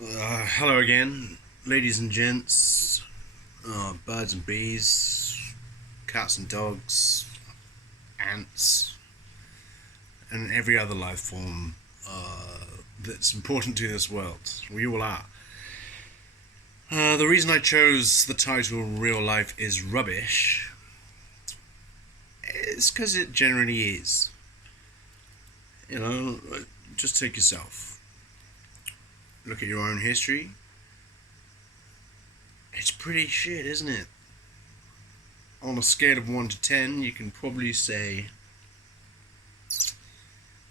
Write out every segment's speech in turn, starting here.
Hello again, ladies and gents, birds and bees, cats and dogs, ants, and every other life form that's important to this world. We all are. The reason I chose the title Real Life is Rubbish is because it generally is. You know, just take yourself. Look at your own history. It's pretty shit, isn't it? On a scale of 1 to 10, you can probably say,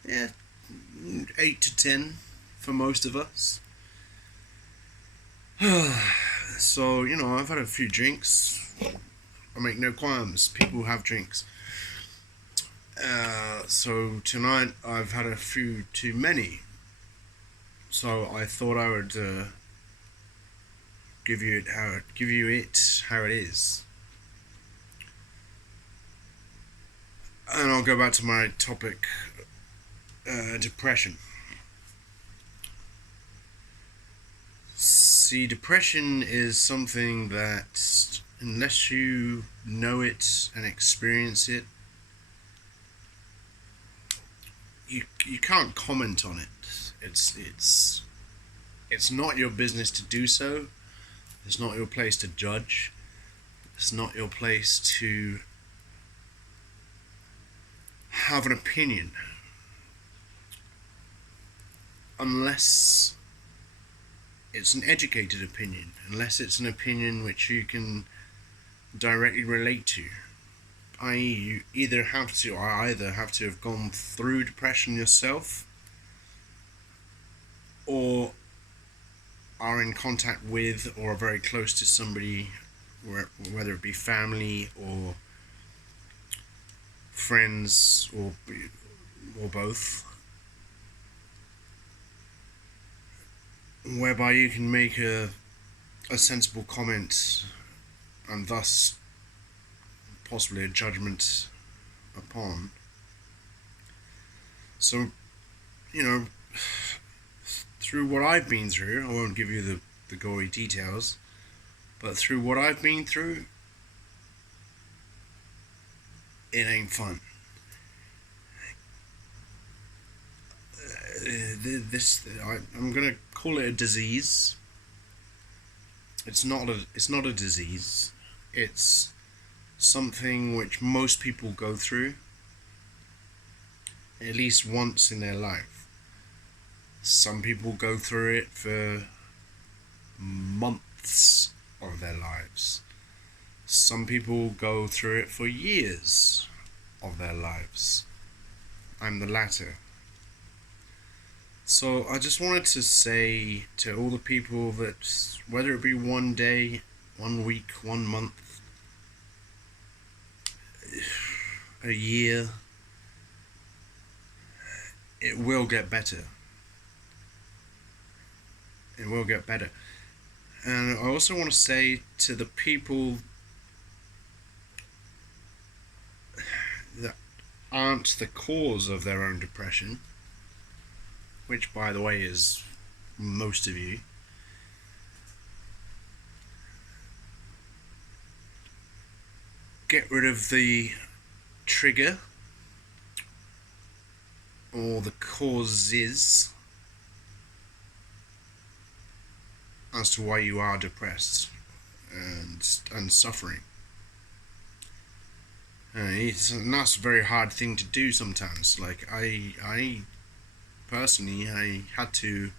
yeah, 8 to 10 for most of us. So, I've had a few drinks. I make no qualms. People have drinks. So tonight I've had a few too many. So I thought I would give you it how it is. And I'll go back to my topic, depression. See, depression is something that, unless you know it and experience it, you can't comment on it. It's not your business to do so. It's not your place to judge. It's not your place to have an opinion, unless it's an educated opinion, unless it's an opinion which you can directly relate to, i.e. you either have to have gone through depression yourself, or are in contact with or are very close to somebody, whether it be family or friends or both, whereby you can make a sensible comment and thus possibly a judgment upon. So, through what I've been through, I won't give you the gory details, but through what I've been through, it ain't fun. I'm gonna call it a disease. It's not a disease. It's something which most people go through at least once in their life. Some people go through it for months of their lives. Some people go through it for years of their lives. I'm the latter. So I just wanted to say to all the people that, whether it be one day, 1 week, 1 month, a year, it will get better. It will get better. And I also want to say to the people that aren't the cause of their own depression, which, by the way, is most of you, get rid of the trigger or the causes as to why you are depressed and suffering. And that's a very hard thing to do sometimes. Like, I personally, I had to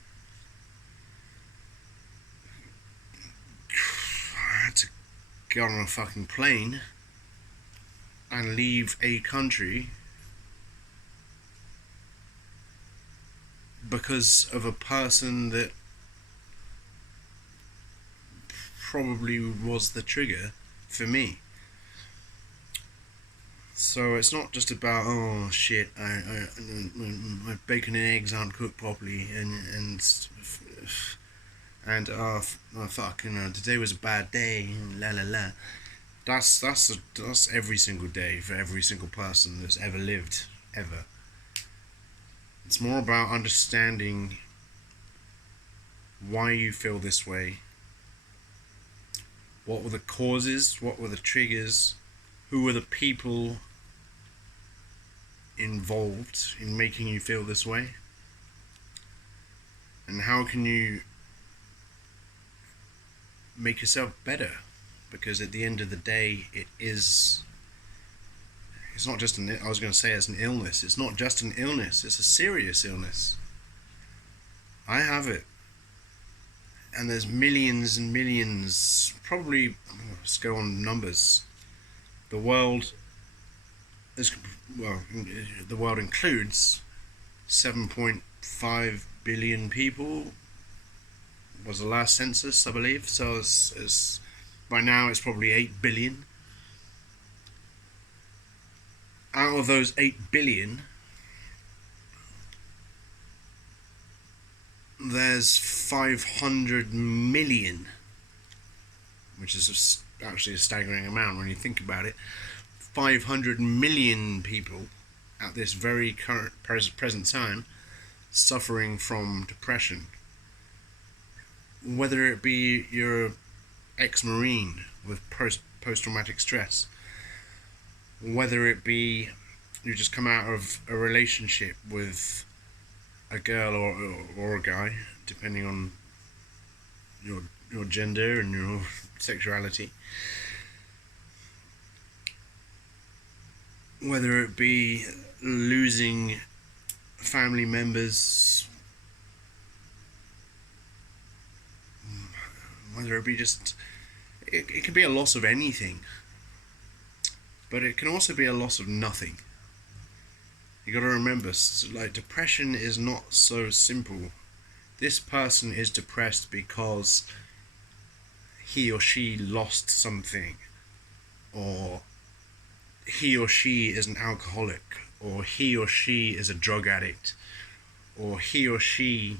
get on a fucking plane and leave a country because of a person that probably was the trigger for me. So it's not just about, oh shit, my bacon and eggs aren't cooked properly, and oh fuck, today was a bad day, la la la. That's every single day for every single person that's ever lived, ever. It's more about understanding why you feel this way, what were the causes, what were the triggers, who were the people involved in making you feel this way, and how can you make yourself better? Because at the end of the day, it's not just I was going to say it's an illness. It's not just an illness, it's a serious illness. I have it. And there's millions and millions, probably, let's go on numbers. The world the world includes 7.5 billion people, was the last census, I believe. So it's by now it's probably 8 billion. Out of those 8 billion, there's 500 million, which is actually a staggering amount when you think about it. 500 million people at this very current present time suffering from depression. Whether it be you're ex-Marine with post-traumatic stress, whether it be you just come out of a relationship with a girl or a guy, depending on your gender and your sexuality, whether it be losing family members, whether it be just it can be a loss of anything, but it can also be a loss of nothing. You got to remember, like, depression is not so simple. This person is depressed because he or she lost something, or he or she is an alcoholic, or he or she is a drug addict, or he or she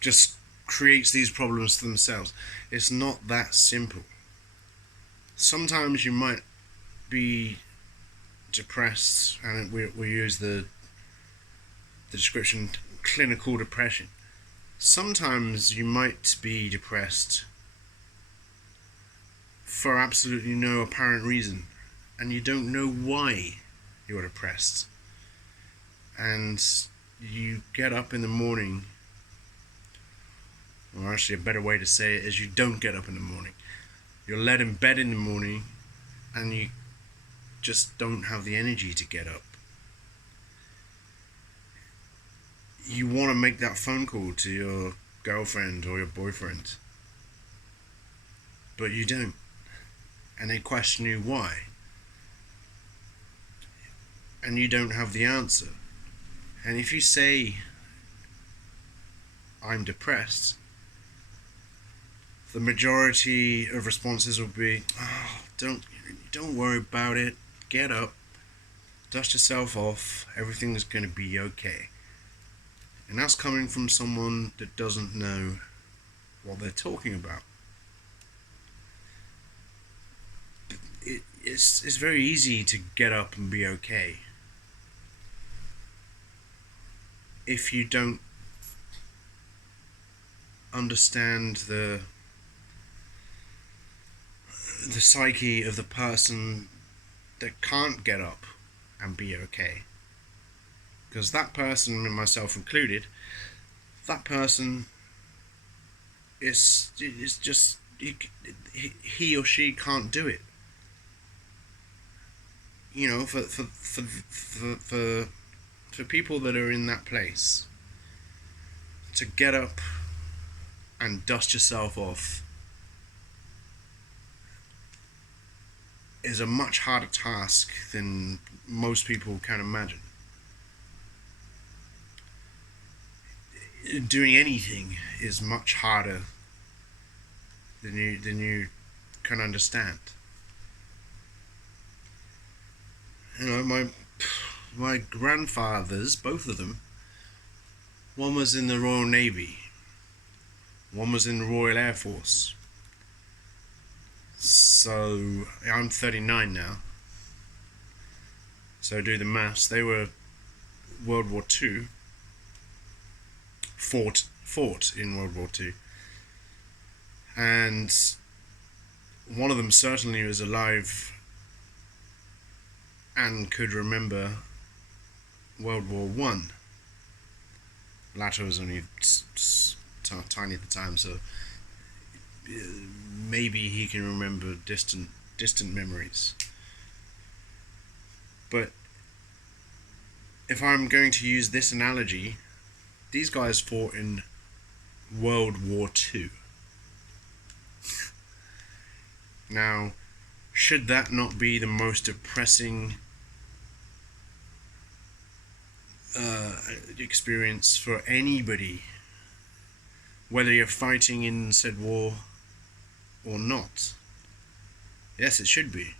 just creates these problems to themselves. It's not that simple. Sometimes you might be depressed, and we use the description clinical depression. Sometimes you might be depressed for absolutely no apparent reason, and you don't know why you're depressed, and you get up in the morning, or actually a better way to say it is you don't get up in the morning. You're led in bed in the morning and you just don't have the energy to get up. You want to make that phone call to your girlfriend or your boyfriend, but you don't, and they question you why, and you don't have the answer. And if you say, I'm depressed, the majority of responses will be, oh, don't worry about it, get up, dust yourself off, everything's going to be okay. And that's coming from someone that doesn't know what they're talking about. It's very easy to get up and be okay if you don't understand the psyche of the person that can't get up and be okay. Because that person, and myself included, that person is just he or she can't do it. You know, for people that are in that place, to get up and dust yourself off is a much harder task than most people can imagine. Doing anything is much harder than you can understand. You know, my grandfathers, both of them, one was in the Royal Navy, one was in the Royal Air Force. So I'm 39 now. So do the maths. They were World War II, fought fought in World War II. And one of them certainly was alive and could remember World War One. Latter was only tiny at the time, so maybe he can remember distant memories. But if I'm going to use this analogy, these guys fought in World War II. Now, should that not be the most depressing experience for anybody, whether you're fighting in said war or not? Yes, it should be.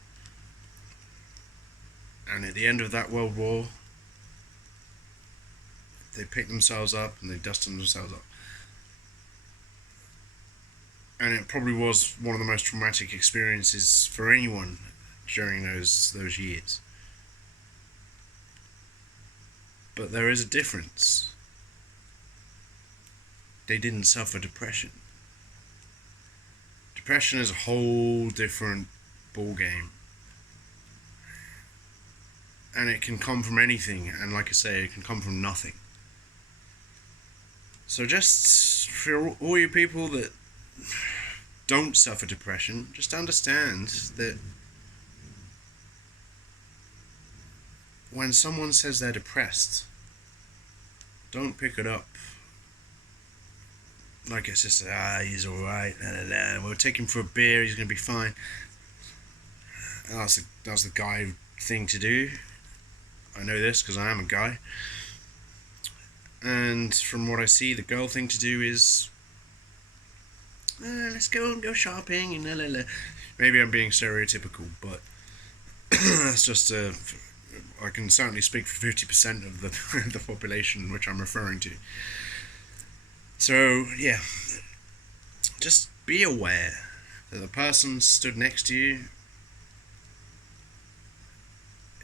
And at the end of that World War, they pick themselves up and they dust themselves up. And it probably was one of the most traumatic experiences for anyone during those years. But there is a difference. They didn't suffer depression. Depression is a whole different ball game. And it can come from anything, and like I say, it can come from nothing. So just for all you people that don't suffer depression, just understand that when someone says they're depressed, don't pick it up like it's just, he's alright, we'll take him for a beer, he's going to be fine. That's the guy thing to do. I know this because I am a guy. And from what I see, the girl thing to do is, let's go shopping and maybe I'm being stereotypical, but that's just I can certainly speak for 50% of the population which I'm referring to. So yeah, just be aware that the person stood next to you,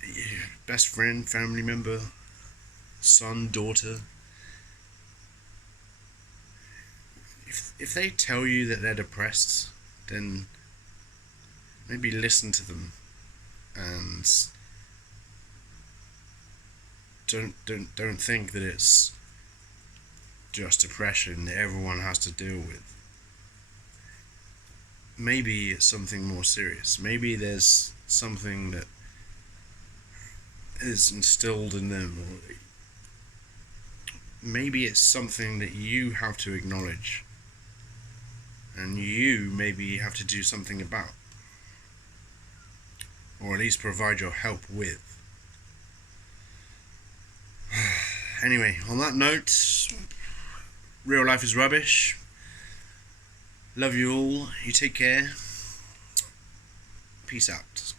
your best friend, family member, son, daughter, if they tell you that they're depressed, then maybe listen to them and don't think that it's just depression that everyone has to deal with. Maybe it's something more serious. Maybe there's something that is instilled in them, or maybe it's something that you have to acknowledge and you maybe have to do something about, or at least provide your help with. Anyway, on that note, real life is rubbish. Love you all. You take care. Peace out.